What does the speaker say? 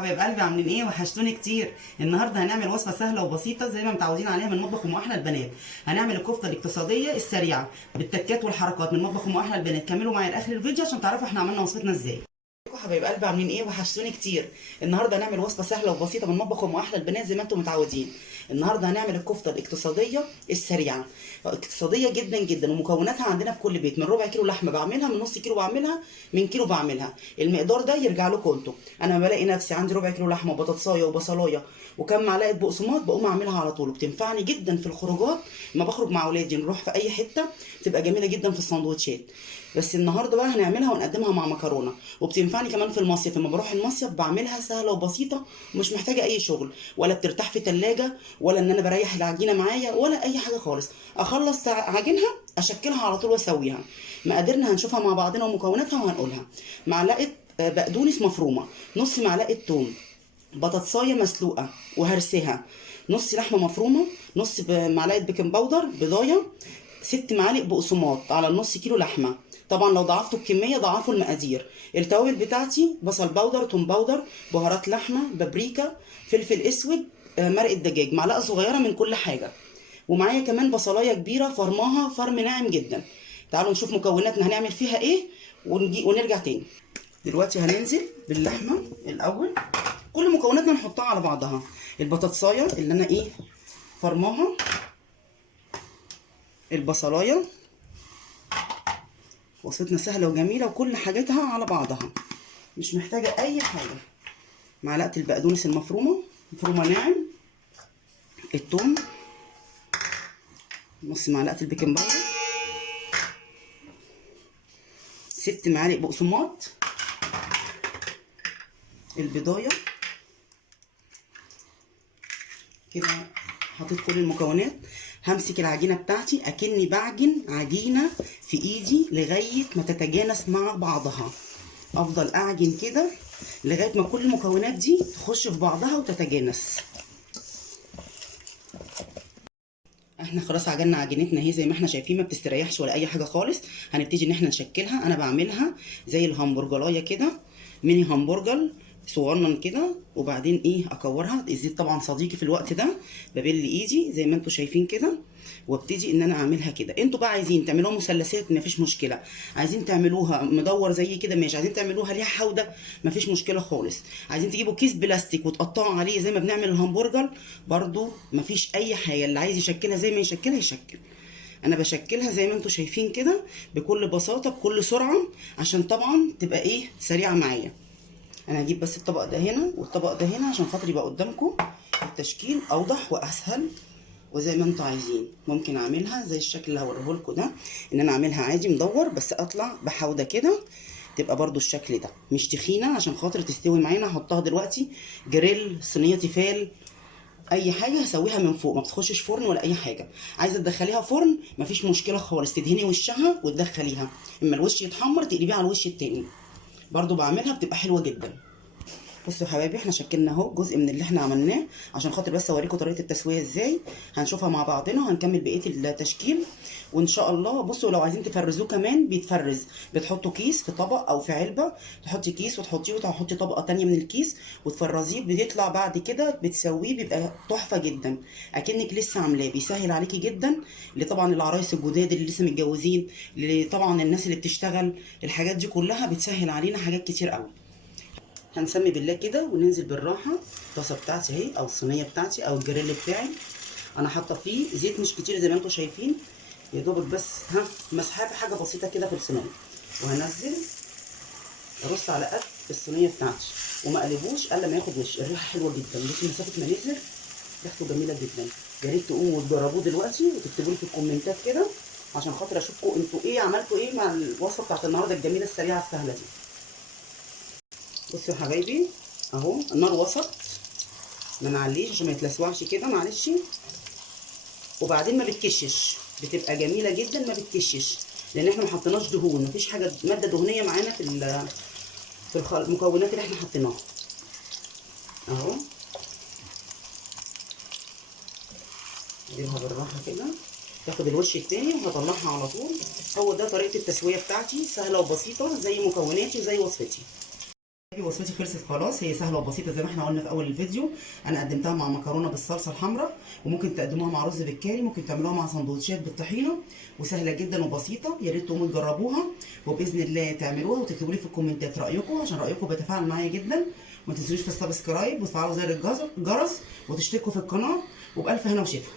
حبايب قلبي عاملين ايه؟ وحشتوني كتير. النهارده هنعمل وصفه سهله وبسيطه زي ما متعودين عليها من مطبخ ام احلى البنات. هنعمل الكفته الاقتصاديه السريعه بالتكات والحركات من مطبخ ام احلى البنات. كملوا معايا لاخر الفيديو عشان تعرفوا احنا عملنا وصفتنا ازاي. حبايب قلبي عاملين ايه؟ وحشتوني كتير. النهارده هنعمل وصفه سهله وبسيطه من مطبخ ام احلى البنات زي ما انتم متعودين. النهارده هنعمل الكفته الاقتصاديه السريعه، اقتصاديه جدا جدا، ومكوناتها عندنا في كل بيت. من ربع كيلو لحمه بعملها، من نص كيلو بعملها، من كيلو بعملها. المقدار ده يرجع لكم انتم. انا بلاقي نفسي عندي ربع كيلو لحمه وبطاطسايه وبصلايه وكم معلقه بقسماط بقوم اعملها على طول، وبتنفعني جدا في الخروجات. لما بخرج مع اولادي نروح في اي حته بتبقى جميله جدا في السندوتشات. بس النهارده بقى هنعملها ونقدمها مع مكرونه، وبتنفعني كمان في المصيف. لما بروح المصيف بعملها سهله وبسيطه ومش محتاجه اي شغل، ولا بترتاح في تلاجة، ولا ان انا بريح العجينه معايا، ولا اي حاجه خالص. اخلص عجينها اشكلها على طول واسويها. مقاديرنا هنشوفها مع بعضنا ومكوناتها وهنقولها. معلقه بقدونس مفرومه، نص معلقه توم، بطاطسايه مسلوقه وهرسها، نص لحمه مفرومه، نص معلقه بيكنج باودر، بضايه، 6 معالق بقسماط على النص كيلو لحمه. طبعا لو ضعفتوا الكميه ضعفوا المقادير. التوابل بتاعتي بصل باودر، توم باودر، بهارات لحمه، بابريكا، فلفل اسود، مرقه دجاج، معلقه صغيره من كل حاجه. ومعايا كمان بصلايه كبيره فرماها فرم ناعم جدا. تعالوا نشوف مكوناتنا هنعمل فيها ايه ونرجع تاني. دلوقتي هننزل باللحمه الاول. كل مكوناتنا نحطها على بعضها. البطاطسايه اللي انا فرماها، البصلايه، وصفتنا سهله وجميله وكل حاجاتها على بعضها مش محتاجه اي حاجه. معلقه البقدونس المفرومه مفرومه ناعم، الثوم، نص معلقه البيكنج باودر، 6 معالق بقسماط، البضايه. كده حطيت كل المكونات. همسك العجينه بتاعتي اكني بعجن عجينه في ايدي لغايه ما تتجانس مع بعضها. افضل اعجن كده لغايه ما كل المكونات دي تخش في بعضها وتتجانس. احنا خلاص عجننا عجينتنا اهي زي ما احنا شايفين، ما بتستريحش ولا اي حاجه خالص. هنبتدي ان احنا نشكلها. انا بعملها زي الهمبرجرايه كده، ميني همبرجر صغنن كده، وبعدين اكورها. الزيت طبعا صديقي في الوقت ده. ببل ايدي زي ما انتم شايفين كده، وابتدي ان انا اعملها كده. انتوا بقى عايزين تعملوها مثلثات مفيش مشكله، عايزين تعملوها مدور زي كده ماشي، عايزين تعملوها ليها حوده مفيش مشكله خالص، عايزين تجيبوا كيس بلاستيك وتقطعوا عليه زي ما بنعمل الهمبرجر برضو مفيش اي حاجه. اللي عايز يشكلها زي ما يشكلها يشكل. انا بشكلها زي ما انتم شايفين كده بكل بساطه بكل سرعه، عشان طبعا تبقى سريعه معايا. انا هجيب بس الطبق ده هنا والطبق ده هنا عشان خاطر يبقى قدامكم التشكيل اوضح واسهل. وزي ما انتوا عايزين ممكن اعملها زي الشكل اللي هوريه لكم ده، ان انا اعملها عادي مدور بس اطلع بحوده كده، تبقى برضو الشكل ده مش تخينه عشان خاطر تستوي معانا. هحطها دلوقتي جريل، صينيه تيفال، اي حاجه هسويها من فوق، ما بتخشش فرن ولا اي حاجه. عايزه تدخليها فرن مفيش مشكله خالص، تدهني وشها وتدخليها، اما الوش يتحمر تقلبيه على الوش التاني. برضو بعملها بتبقى حلوه جدا. بصوا يا حبايبي، احنا شكلنا اهو جزء من اللي احنا عملناه عشان خاطر بس اوريكم طريقه التسويه ازاي. هنشوفها مع بعضنا وهنكمل بقيه التشكيل وان شاء الله. بصوا لو عايزين تفرزوه كمان بيتفرز، بتحطوا كيس في طبق او في علبه، تحطي كيس وتحطيه وتحطي طبقه تانية من الكيس وتفرزيه، بيطلع بعد كده بتسويه بيبقى تحفه جدا اكنك لسه عاملاه. بيسهل عليكي جدا، اللي طبعا العرايس الجداد اللي لسه متجوزين، اللي طبعا الناس اللي بتشتغل، الحاجات دي كلها بتسهل علينا حاجات كتير قوي. هنسمي بالله كده وننزل بالراحه. الطاسه بتاعتي اهي او الصينيه بتاعتي او الجريل بتاعي، انا حاطه فيه زيت مش كتير زي ما انتم شايفين، يا دوبك بس مسحاه بحاجه بسيطه كده في الصينيه. وهنزل ارص على قد الصينيه بتاعتي وما اقلبوش الا لما ياخد وش. الريحه حلوه جدا، بصوا مسافه ما نزل ريحته جميله جدا. يا ريت تقوموا وتجربوه دلوقتي وتكتبوا لي في الكومنتات كده عشان خاطر اشوفكم انتوا عملتوا مع الوصفه بتاعت النهارده الجميله السريعه السهله دي. بصوا يا حبايبي اهو النار وسط، ما نعليش عشان ما يتلسوعش كده معلش. وبعدين ما بتكشش، بتبقى جميله جدا ما بتكشش لان احنا ما حطيناش دهون، مفيش حاجه ماده دهنيه معانا في المكونات اللي احنا حطيناها اهو. اجيبها بالراحه كده تاخد الوش التاني وهطلعها على طول. هو ده طريقه التسويه بتاعتي، سهله وبسيطه زي مكوناتي وزي وصفتي. حبايبي وصفتي خلصت خلاص. هي سهله وبسيطه زي ما احنا قلنا في اول الفيديو. انا قدمتها مع مكرونه بالصلصه الحمراء، وممكن تقدموها مع رز بالكاري، ممكن تعملوها مع سندوتشات بالطحينه، وسهله جدا وبسيطه. يا ريت تقوموا تجربوها، وباذن الله تعملوها وتكتبوا لي في الكومنتات رايكم، عشان رايكم بيتفاعل معايا جدا. وما تنسوش في السبسكرايب وتفعلوا زر الجرس وتشتركوا في القناه، وبالف هنا وشفا.